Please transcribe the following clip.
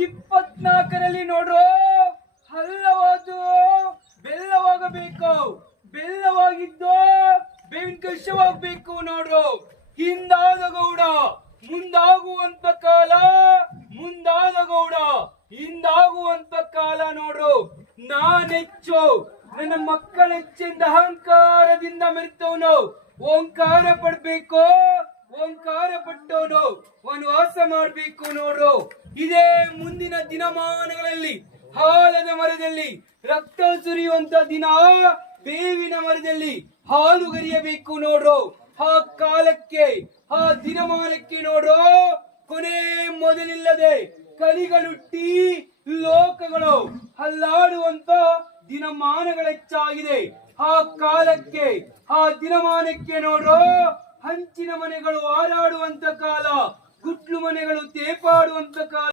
2024ರಲ್ಲಿ ನೋಡ್ರು ಹಲ್ಲವಾದು ಬೆಲ್ಲವಾಗಬೇಕು, ಬೆಲ್ಲವಾಗಿದ್ದು ಬೇವಿನ ಕಷವಾಗಬೇಕು ನೋಡ್ರು. ಹಿಂದಾದ ಗೌಡ ಮುಂದಾಗುವಂತ ಕಾಲ, ಮುಂದಾದ ಗೌಡ ಹಿಂದಾಗುವಂತ ಕಾಲ ನೋಡ್ರು. ನಾನೆಚ್ಚು ನನ್ನ ಮಕ್ಕಳೆಚ್ಚೆಂದ ಅಹಂಕಾರದಿಂದ ಮೆರೆತವನು ಓಂಕಾರ ಪಡ್ಬೇಕು, ಓಂಕಾರ ಪಟ್ಟವನು ವನವಾಸ ಮಾಡ್ಬೇಕು ನೋಡ್ರು. ಇದೇ ಮುಂದಿನ ದಿನಮಾನಗಳಲ್ಲಿ ಹಾಲದ ಮರದಲ್ಲಿ ರಕ್ತ ಸುರಿಯುವಂತ ದಿನ, ಬೇವಿನ ಮರದಲ್ಲಿ ಹಾಲು ಗರಿಯಬೇಕು ನೋಡ್ರು. ಆ ಕಾಲಕ್ಕೆ ಆ ದಿನಮಾನಕ್ಕೆ ನೋಡ್ರು ಕೊನೆ ಮೊದಲಿಲ್ಲದೆ ಕಲಿಗಳುಟ್ಟಿ ಲೋಕಗಳು ಹಲ್ಲಾಡುವಂತ ದಿನಮಾನಗಳೆಚ್ಚಾಗಿದೆ. ಆ ಕಾಲಕ್ಕೆ ಆ ದಿನಮಾನಕ್ಕೆ ನೋಡ್ರು ಹಂಚಿನ ಮನೆಗಳು ಹಾರಾಡುವಂತ ಕಾಲ, ಗುಟ್ಲು ಮನೆಗಳು ತೇಪಾಡುವಂತ ಕಾಲ.